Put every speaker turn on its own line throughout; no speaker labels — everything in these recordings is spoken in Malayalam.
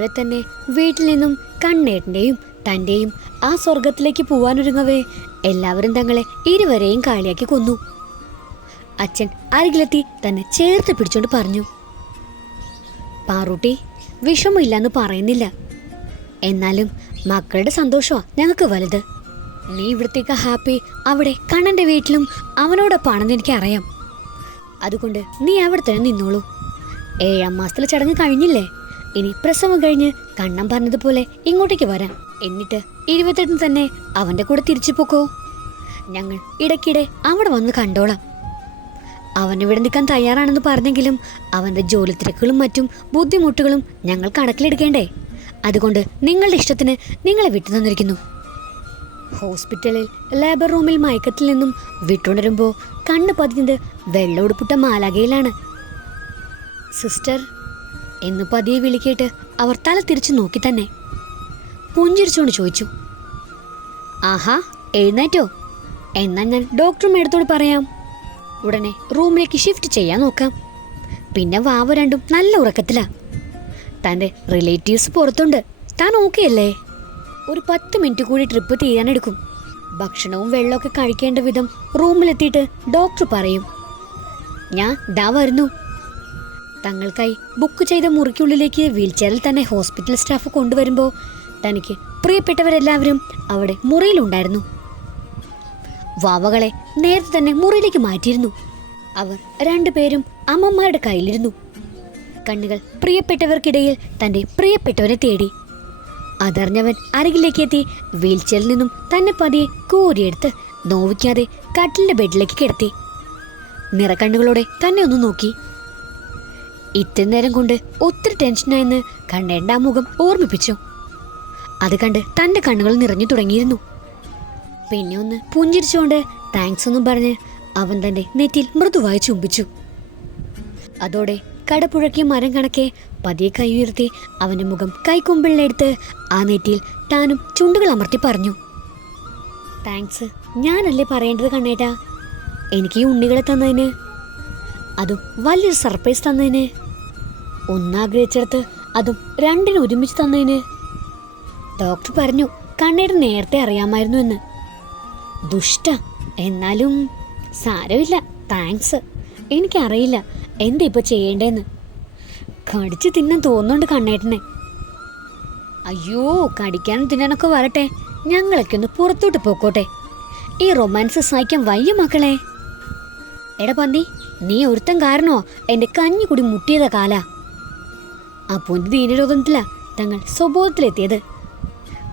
രാവിലെ തന്നെ വീട്ടിൽ നിന്നും കണ്ണേട്ടന്റെയും തന്റെയും ആ സ്വർഗത്തിലേക്ക് പോവാനൊരുങ്ങവേ. എല്ലാവരും തങ്ങളെ ഇരുവരെയും കാളിയാക്കി കൊന്നു. അച്ഛൻ അരികിലെത്തി തന്നെ ചേർത്ത് പിടിച്ചോണ്ട് പറഞ്ഞു പാറൂട്ടി വിഷമില്ലെന്ന് പറയുന്നില്ല. എന്നാലും മക്കളുടെ സന്തോഷമാ ഞങ്ങൾക്ക് വലുത്. നീ ഇവിടത്തേക്ക് ഹാപ്പി അവിടെ കണ്ണന്റെ വീട്ടിലും അവനോടൊപ്പാണെന്ന് എനിക്കറിയാം. അതുകൊണ്ട് നീ അവിടെ തന്നെ നിന്നോളൂ. ഏഴാം മാസത്തിലെ ചടങ്ങ് കഴിഞ്ഞില്ലേ? ഇനി പ്രസവം കഴിഞ്ഞ് കണ്ണം പറഞ്ഞതുപോലെ ഇങ്ങോട്ടേക്ക് വരാം. എന്നിട്ട് ഇരുപത്തെട്ടിന് തന്നെ അവന്റെ കൂടെ തിരിച്ചു പോക്കോ. ഞങ്ങൾ ഇടയ്ക്കിടെ അവിടെ വന്ന് കണ്ടോളാം. അവൻ ഇവിടെ നിൽക്കാൻ തയ്യാറാണെന്ന് പറഞ്ഞെങ്കിലും അവന്റെ ജോലി തിരക്കുകളും മറ്റും ബുദ്ധിമുട്ടുകളും ഞങ്ങൾ കണക്കിലെടുക്കേണ്ടേ. അതുകൊണ്ട് നിങ്ങളുടെ ഇഷ്ടത്തിന് നിങ്ങളെ വിട്ടു തന്നിരിക്കുന്നു. ഹോസ്പിറ്റലിൽ ലേബർ റൂമിൽ മയക്കത്തിൽ നിന്നും വിട്ടുണരുമ്പോൾ കണ്ണ് പതിഞ്ഞത് വെള്ളമുടുപ്പിട്ട മാലാകയിലാണ് സിസ്റ്റർ എന്ന് പതിയെ വിളിക്കേട്ട് അവർ തല തിരിച്ചു നോക്കി തന്നെ. പുഞ്ചിരിച്ചുകൊണ്ട് ചോദിച്ചു. ആഹാ എഴുന്നേറ്റോ? എന്നാൽ ഞാൻ ഡോക്ടറും പറയാം. ഉടനെ റൂമിലേക്ക് ഷിഫ്റ്റ് ചെയ്യാൻ നോക്കാം. പിന്നെ വാവ രണ്ടും നല്ല ഉറക്കത്തിലാ. തന്റെ റിലേറ്റീവ്സ് പുറത്തുണ്ട്. താൻ ഓക്കെ അല്ലേ ഒരു പത്ത് മിനിറ്റ് കൂടി ട്രിപ്പ് തീരാനെടുക്കും. ഭക്ഷണവും വെള്ളമൊക്കെ കഴിക്കേണ്ട വിധം റൂമിലെത്തിയിട്ട് ഡോക്ടർ പറയും. ഞാൻ ദാ വരുന്നു. തങ്ങൾക്കായി ബുക്ക് ചെയ്ത മുറിക്കുള്ളിലേക്ക് വീൽചെയറിൽ തന്നെ ഹോസ്പിറ്റൽ സ്റ്റാഫ് കൊണ്ടുവരുമ്പോൾ തനിക്ക് പ്രിയപ്പെട്ടവരെല്ലാവരും അവിടെ മുറിയിലുണ്ടായിരുന്നു. വാവകളെ നേരത്തെ തന്നെ മുറിയിലേക്ക് മാറ്റിയിരുന്നു. അവർ രണ്ടുപേരും അമ്മമാരുടെ കയ്യിലിരുന്നു. കണ്ണുകൾ പ്രിയപ്പെട്ടവർക്കിടയിൽ തന്റെ പ്രിയപ്പെട്ടവരെ തേടി. അതറിഞ്ഞവൻ അരികിലേക്ക് എത്തി വീൽചെയറിൽ നിന്നും തന്നെ പതിയെ കോരിയെടുത്ത് നോവിക്കാതെ കട്ടിലിന്റെ ബെഡിലേക്ക് കിടത്തി. നിറക്കണ്ണുകളോടെ തന്നെ ഒന്ന് നോക്കി. ഇത്ര നേരം കൊണ്ട് ഒത്തിരി ടെൻഷനായെന്ന് കണ്ണേണ്ട മുഖം ഓർമ്മിപ്പിച്ചു. അത് കണ്ട് തന്റെ കണ്ണുകൾ നിറഞ്ഞു തുടങ്ങിയിരുന്നു. പിന്നെ ഒന്ന് പുഞ്ചിരിച്ചുകൊണ്ട് താങ്ക്സ് ഒന്നും പറഞ്ഞ് അവൻ തന്റെ നെറ്റിൽ മൃദുവായി ചുംബിച്ചു. അതോടെ കടപ്പുഴക്കിയ മരം കണക്കെ പതിയെ കൈ ഉയർത്തി അവന്റെ മുഖം കൈക്കുമ്പിളിലെടുത്ത് ആ നെറ്റിയിൽ താനും ചുണ്ടുകൾ അമർത്തി പറഞ്ഞു. താങ്ക്സ് ഞാനല്ലേ പറയേണ്ടത് കണ്ണേട്ടാ? എനിക്ക് ഈ ഉണ്ണികളെ തന്നതിന് അതും വലിയൊരു സർപ്രൈസ് തന്നതിന് ഒന്നാഗ്രഹിച്ചെടുത്ത് അതും രണ്ടിന് ഒരുമിച്ച് തന്നതിന് ഡോക്ടർ പറഞ്ഞു കണ്ണേട്ട് നേരത്തെ അറിയാമായിരുന്നു എന്ന്. ദുഷ്ട എന്നാലും സാരമില്ല താങ്ക്സ്. എനിക്കറിയില്ല എന്താ ഇപ്പൊ ചെയ്യേണ്ടതെന്ന് കടിച്ച് തിന്നാൻ തോന്നുന്നുണ്ട് കണ്ണേട്ടനെ. അയ്യോ കടിക്കാനും തിന്നാനൊക്കെ വരട്ടെ. ഞങ്ങളൊക്കെ ഒന്ന് പുറത്തോട്ട് പോക്കോട്ടെ. ഈ റൊമാൻസ് സഹിക്കാൻ വയ്യ മക്കളെ. എടാ പന്തി നീ ഒരുത്തൻ കാരണോ എന്റെ കഞ്ഞി കൂടി മുട്ടിയത കാല. പൊന്തി ദീനരോധനത്തിലാ തങ്ങൾ സ്വബോധത്തിലെത്തിയത്.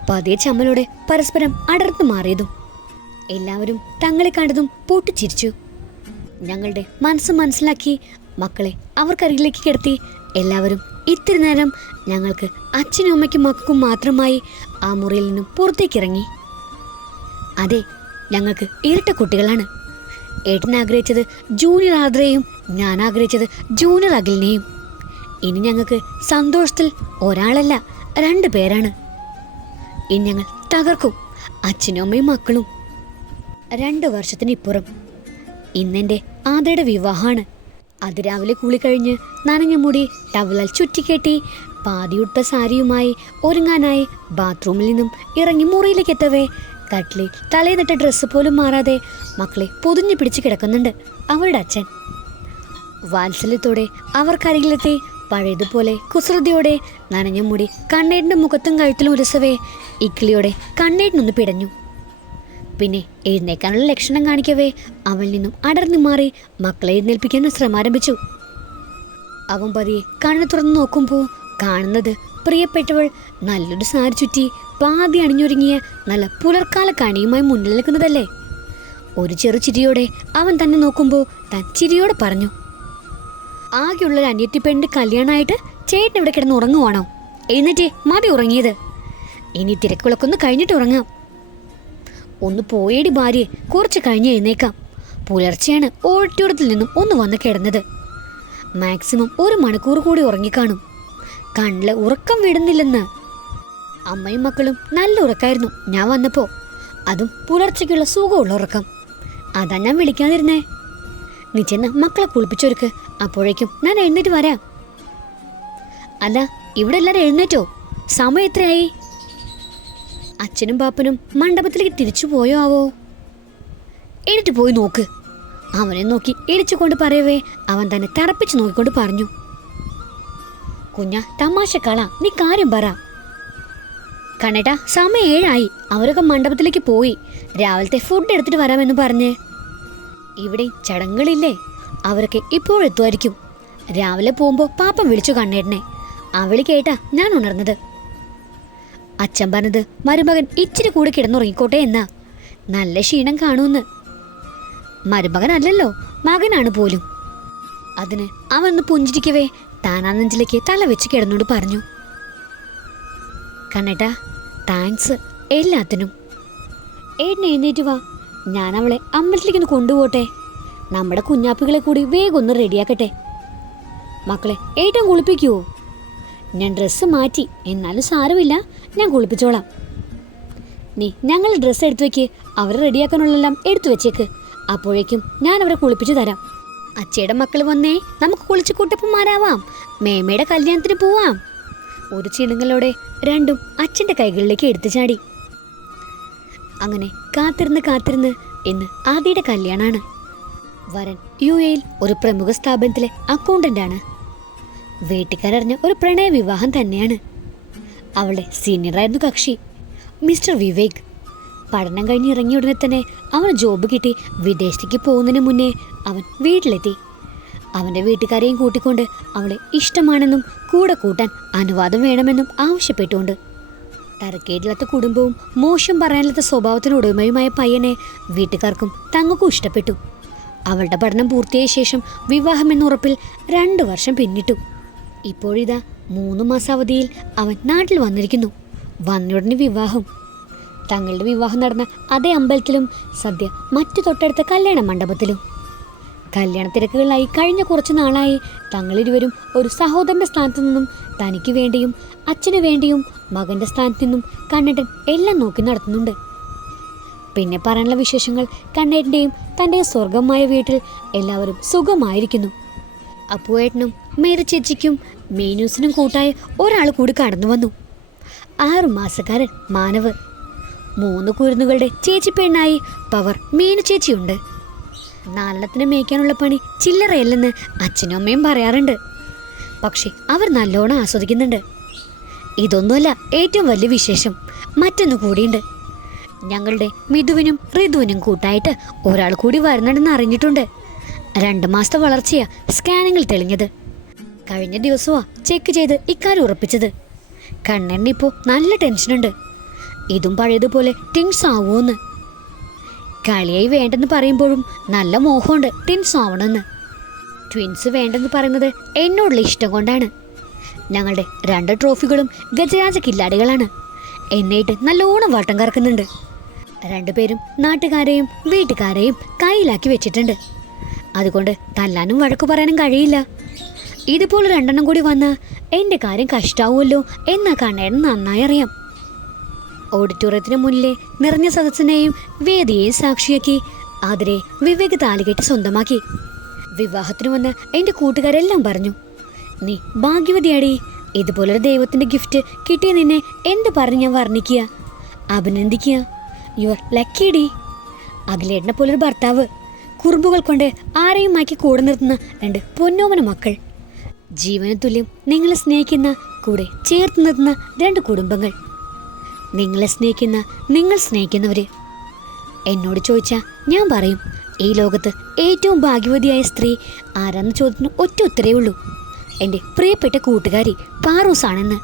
പതിയെ ചമ്മലോടെ പരസ്പരം അടർന്നു മാറിയതും എല്ലാവരും തങ്ങളെ കണ്ടതും പൊട്ടിച്ചിരിച്ചു. ഞങ്ങളുടെ മനസ്സ് മനസ്സിലാക്കി മക്കളെ അവർക്കരികിലേക്ക് കിടത്തി എല്ലാവരും ഇത്തിരി നേരം ഞങ്ങൾക്ക് അച്ഛനും അമ്മയ്ക്കും മക്കൾക്കും മാത്രമായി ആ മുറിയിൽ നിന്നും പുറത്തേക്കിറങ്ങി അതെ ഞങ്ങൾക്ക് ഇരട്ട കുട്ടികളാണ് ഏട്ടൻ ആഗ്രഹിച്ചത് ജൂനിയർ ആദ്രയെയും ഞാൻ ആഗ്രഹിച്ചത് ജൂനിയർ അഖിലിനെയും. ഇനി ഞങ്ങൾക്ക് സന്തോഷത്തിൽ ഒരാളല്ല രണ്ട് പേരാണ്. ഇനി ഞങ്ങൾ തകർക്കും അച്ഛനും അമ്മയും മക്കളും. രണ്ട് വർഷത്തിനിപ്പുറം ഇന്നെന്റെ ആദ്രയുടെ വിവാഹമാണ്. കുളി കഴിഞ്ഞ് നനഞ്ഞ മുടി ടവലാൽ ചുറ്റിക്കെട്ടി പാതിയുട്ട സാരിയുമായി ഒരുങ്ങാനായി ബാത്റൂമിൽ നിന്നും ഇറങ്ങി മുറിയിലേക്ക് എത്തവേ കട്ടിലിൽ തലേന്നിട്ട ഡ്രസ്സ് പോലും മാറാതെ മക്കളെ പൊതിഞ്ഞു പിടിച്ച് കിടക്കുന്നുണ്ട് അവരുടെ അച്ഛൻ. വാത്സല്യത്തോടെ അവർക്കരികിലെത്തി പഴയതുപോലെ കുസൃതിയോടെ നനഞ്ഞ മുടി കണ്ണേടിന്റെ മുഖത്തും കഴുത്തിലും ഉരസവേ ഇക്കിളിയോടെ കണ്ണേടിനൊന്ന് പിടഞ്ഞു. പിന്നെ എഴുന്നേക്കാനുള്ള ലക്ഷണം കാണിക്കവേ അവൻ നിന്നും അടർന്നു മാറി മക്കളെ എഴുന്നേൽപ്പിക്കാൻ ശ്രമം ആരംഭിച്ചു. അവൻ പതിയെ കണ്ണു തുറന്നു നോക്കുമ്പോൾ കാണുന്നത് പ്രിയപ്പെട്ടവൾ നല്ലൊരു സാരി ചുറ്റി പാതി അണിഞ്ഞൊരുങ്ങിയ നല്ല പുലർക്കാല കണിയുമായി മുന്നിൽ നിൽക്കുന്നതല്ലേ? ഒരു ചെറു ചിരിയോടെ അവൻ തന്നെ നോക്കുമ്പോൾ തൻ ചിരിയോടെ പറഞ്ഞു ആകെയുള്ള ഒരു അനിയത്തി പെണ്ണിന്റെ കല്യാണമായിട്ട് ചേട്ടൻ ഇവിടെ കിടന്ന് ഉറങ്ങുവാണോ? എഴുന്നേറ്റേ മതി ഉറങ്ങിയത്. ഇനി തിരക്കുകളൊക്കെ ഒന്ന് കഴിഞ്ഞിട്ട് ഉറങ്ങാം. ഒന്ന് പോയേടി ഭാര്യയെ കുറച്ച് കഴിഞ്ഞ് എഴുന്നേക്കാം. പുലർച്ചെയാണ് ഓഡിറ്റോറിയത്തിൽ നിന്നും ഒന്ന് വന്ന് കിടന്നത്. മാക്സിമം ഒരു മണിക്കൂർ കൂടി ഉറങ്ങിക്കാണും. കണ്ണിൽ ഉറക്കം വിടുന്നില്ലെന്ന്. അമ്മയും മക്കളും നല്ല ഉറക്കായിരുന്നു. ഞാൻ വന്നപ്പോ അതും പുലർച്ചയ്ക്കുള്ള സുഖമുള്ള ഉറക്കം. അതാ ഞാൻ വിളിക്കാതിരുന്നേ. നീ ചെന്ന് മക്കളെ കുളിപ്പിച്ചൊരുക്ക്. അപ്പോഴേക്കും ഞാൻ എഴുന്നേറ്റ് വരാം. അല്ല ഇവിടെ എല്ലാരും എഴുന്നേറ്റോ? സമയം എത്രയായി? അച്ഛനും പാപ്പനും മണ്ഡപത്തിലേക്ക് തിരിച്ചു പോയോ ആവോ? എഴുന്നേറ്റ് പോയി നോക്ക്. അവനെ നോക്കി ഇടിച്ചുകൊണ്ട് പറയവേ അവൻ തന്നെ തറപ്പിച്ച് നോക്കിക്കൊണ്ട് പറഞ്ഞു. കുഞ്ഞ തമാശക്കള നീ കാര്യം പറ. കണേട്ട സമയം ഏഴായി. അവരൊക്കെ മണ്ഡപത്തിലേക്ക് പോയി. രാവിലത്തെ ഫുഡ് എടുത്തിട്ട് വരാമെന്ന് പറഞ്ഞ്. ഇവിടെ ചടങ്ങുകളില്ലേ? അവരൊക്കെ ഇപ്പോഴെത്തുമായിരിക്കും രാവിലെ പോകുമ്പോൾ പാപ്പം വിളിച്ചു കണ്ണേട്ടനെ. അവളി വിളി കേട്ടാ ഞാൻ ഉണർന്നത്. അച്ഛൻ പറഞ്ഞത് മരുമകൻ ഇച്ചിരി കൂടി കിടന്നുറങ്ങിക്കോട്ടെ എന്നാ. നല്ല ക്ഷീണം കാണുമെന്ന്. മരുമകനല്ലല്ലോ മകനാണ് പോലും. അതിന് അവനൊന്ന് പുഞ്ചിരിക്കവേ. താനാ നെഞ്ചിലേക്ക് തല വെച്ച് കിടന്നോട് പറഞ്ഞു. കണ്ണേട്ടാ താങ്ക്സ് എല്ലാത്തിനും. ഏട്ടൻ എഴുന്നേറ്റ് വാ. ഞാൻ അവളെ അമ്പലത്തിലേക്ക് ഒന്ന് കൊണ്ടുപോട്ടെ നമ്മുടെ കുഞ്ഞാപ്പികളെ കൂടി വേഗം ഒന്ന് റെഡിയാക്കട്ടെ. മക്കളെ ഏട്ടൻ കുളിപ്പിക്കുവോ ഞാൻ ഡ്രസ്സ് മാറ്റി എന്നാലും സാരമില്ല. ഞാൻ കുളിപ്പിച്ചോളാം. നീ ഞങ്ങൾ ഡ്രസ്സ് എടുത്തു വെക്ക്. അവരെ റെഡിയാക്കാനുള്ളതെല്ലാം എടുത്തു വെച്ചേക്ക്. അപ്പോഴേക്കും ഞാൻ അവരെ കുളിപ്പിച്ചു തരാം. അച്ചയുടെ മക്കൾ വന്നേ. നമുക്ക് കുളിച്ച് കൂട്ടപ്പന്മാരാവാം. മേമയുടെ കല്യാണത്തിന് പോവാം. ഒരു ചിണുങ്ങളോടെ രണ്ടും അച്ഛന്റെ കൈകളിലേക്ക് എടുത്തു ചാടി. അങ്ങനെ കാത്തിരുന്ന് കാത്തിരുന്ന് ഇന്ന് ആദിയുടെ കല്യാണമാണ് വരൻ യു എയിൽ ഒരു പ്രമുഖ സ്ഥാപനത്തിലെ അക്കൗണ്ടന്റ് ആണ്. വീട്ടുകാരറിഞ്ഞ ഒരു പ്രണയ വിവാഹം തന്നെയാണ്. അവളുടെ സീനിയറായിരുന്നു കക്ഷി മിസ്റ്റർ വിവേക്. പഠനം കഴിഞ്ഞ് ഇറങ്ങിയ ഉടനെ തന്നെ അവൾ ജോബ് കിട്ടി വിദേശത്തേക്ക് പോകുന്നതിന് മുന്നേ അവൻ വീട്ടിലെത്തി. അവന്റെ വീട്ടുകാരെയും കൂട്ടിക്കൊണ്ട് അവളെ ഇഷ്ടമാണെന്നും കൂടെ കൂട്ടാൻ അനുവാദം വേണമെന്നും ആവശ്യപ്പെട്ടുകൊണ്ട്. തരക്കേടില്ലാത്ത കുടുംബവും മോശം പറയാനില്ലാത്ത സ്വഭാവത്തിനുടമയുമായ പയ്യനെ വീട്ടുകാർക്കും തങ്ങൾക്കും ഇഷ്ടപ്പെട്ടു. അവളുടെ പഠനം പൂർത്തിയായ ശേഷം വിവാഹം എന്ന ഉറപ്പിൽ രണ്ടു വർഷം പിന്നിട്ടു. ഇപ്പോഴിതാ മൂന്ന് മാസം അവധിയിൽ അവൻ നാട്ടിൽ വന്നിരിക്കുന്നു. വന്നയുടനെ വിവാഹം. തങ്ങളുടെ വിവാഹം നടന്ന അതേ അമ്പലത്തിലും സദ്യ മറ്റു തൊട്ടടുത്ത കല്യാണ മണ്ഡപത്തിലും. കല്യാണ തിരക്കുകളിലായി കഴിഞ്ഞ കുറച്ച് നാളായി തങ്ങളിരുവരും ഒരു സഹോദരന്റെ സ്ഥാനത്തു നിന്നും തനിക്ക് വേണ്ടിയും അച്ഛനു വേണ്ടിയും മകന്റെ സ്ഥാനത്തു നിന്നും കണ്ണേട്ടൻ എല്ലാം നോക്കി നടത്തുന്നുണ്ട്. പിന്നെ പറയാനുള്ള വിശേഷങ്ങൾ കണ്ണേട്ടന്റെയും തന്റെ സ്വർഗമായ വീട്ടിൽ എല്ലാവരും സുഖമായിരിക്കുന്നു. അപ്പുവേട്ടനും മേര ചേച്ചിക്കും മീനൂസിനും കൂട്ടായി ഒരാൾ കൂടി കടന്നു വന്നു. ആറു മാസക്കാരൻ മാനവ്. മൂന്ന് കുരുന്നുകളുടെ ചേച്ചി പെണ്ണായി പവർ മീനു ചേച്ചിയുണ്ട്. നാലെണ്ണത്തിന് മേയ്ക്കാനുള്ള പണി ചില്ലറയല്ലെന്ന് അച്ഛനും അമ്മയും പറയാറുണ്ട്. പക്ഷേ അവർ നല്ലോണം ആസ്വദിക്കുന്നുണ്ട്. ഇതൊന്നുമല്ല ഏറ്റവും വലിയ വിശേഷം. മറ്റൊന്നു കൂടിയുണ്ട്. ഞങ്ങളുടെ മിഥുവിനും ഋതുവിനും കൂട്ടായിട്ട് ഒരാൾ കൂടി വരുന്നുണ്ടെന്ന് അറിഞ്ഞിട്ടുണ്ട്. രണ്ട് മാസത്തെ വളർച്ചയാ സ്കാനിങ്ങിൽ തെളിഞ്ഞത്. കഴിഞ്ഞ ദിവസമാ ചെക്ക് ചെയ്ത് ഇക്കാര്യം ഉറപ്പിച്ചത്. കണ്ണെണ്ണിപ്പോ നല്ല ടെൻഷനുണ്ട്. ഇതും പഴയതുപോലെ ടിങ്സ് ആവുമോന്ന്. കളിയായി വേണ്ടെന്ന് പറയുമ്പോഴും നല്ല മോഹമുണ്ട് ട്വിൻസ് ആവണമെന്ന് ട്വിൻസ് വേണ്ടെന്ന് പറയുന്നത് എന്നോടുള്ള ഇഷ്ടം കൊണ്ടാണ്. ഞങ്ങളുടെ രണ്ട് ട്രോഫികളും ഗജരാജ കില്ലാടികളാണ്. എന്നിട്ട് നല്ലോണം വട്ടം കറക്കുന്നുണ്ട്. രണ്ടുപേരും നാട്ടുകാരെയും വീട്ടുകാരെയും കയ്യിലാക്കി വെച്ചിട്ടുണ്ട്. അതുകൊണ്ട് തല്ലാനും വഴക്കു പറയാനും കഴിയില്ല. ഇതുപോലെ രണ്ടെണ്ണം കൂടി വന്നാൽ എന്റെ കാര്യം കഷ്ടാവുമല്ലോ എന്ന കണ്ണേടൻ നന്നായി അറിയാം. ഓഡിറ്റോറിയത്തിന് മുന്നിലെ നിറഞ്ഞ സദസ്സിനെയും വേദിയെയും സാക്ഷിയാക്കി. ആതിരെ വിവേക് താലികെട്ട് സ്വന്തമാക്കി. വിവാഹത്തിന് വന്ന എന്റെ കൂട്ടുകാരെല്ലാം പറഞ്ഞു നീ ഭാഗ്യവതിയാടി ഇതുപോലൊരു ദൈവത്തിന്റെ ഗിഫ്റ്റ് കിട്ടിയ നിന്നെ എന്ത് പറഞ്ഞ് ഞാൻ വർണിക്കുക? അഭിനന്ദിക്കുക. യുവർ ലക്കിഡി അഖിലേട്ടനെ പോലൊരു ഭർത്താവ്. കുറുമ്പുകൾ കൊണ്ട് ആരെയും മാക്കി കൂടെ നിർത്തുന്ന രണ്ട് പൊന്നോമന മക്കൾ. ജീവന തുല്യം നിങ്ങളെ സ്നേഹിക്കുന്ന കൂടെ ചേർത്ത് നിർത്തുന്ന രണ്ട് കുടുംബങ്ങൾ. നിങ്ങളെ സ്നേഹിക്കുന്ന നിങ്ങൾ സ്നേഹിക്കുന്നവർ എന്നോട് ചോദിച്ചാൽ ഞാൻ പറയും ഈ ലോകത്ത് ഏറ്റവും ഭാഗ്യവതിയായ സ്ത്രീ ആരാന്ന് ചോദ്യത്തിന് ഒറ്റ ഉത്തരേ ഉള്ളൂ. എന്റെ പ്രിയപ്പെട്ട കൂട്ടുകാരി പാറൂസാണെന്ന്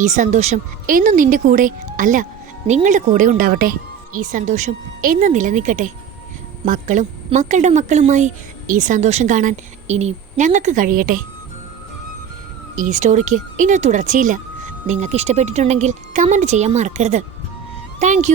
ഈ സന്തോഷം എന്നും നിന്റെ കൂടെ അല്ല നിങ്ങളുടെ കൂടെ ഉണ്ടാവട്ടെ. ഈ സന്തോഷം എന്ന് നിലനിൽക്കട്ടെ. മക്കളും മക്കളുടെ മക്കളുമായി ഈ സന്തോഷം കാണാൻ ഇനിയും ഞങ്ങൾക്ക് കഴിയട്ടെ. ഈ സ്റ്റോറിക്ക് ഇനി തുടർച്ചയില്ല. നിങ്ങൾക്ക് ഇഷ്ടപ്പെട്ടിട്ടുണ്ടെങ്കിൽ കമന്റ് ചെയ്യാൻ മറക്കരുത്. താങ്ക്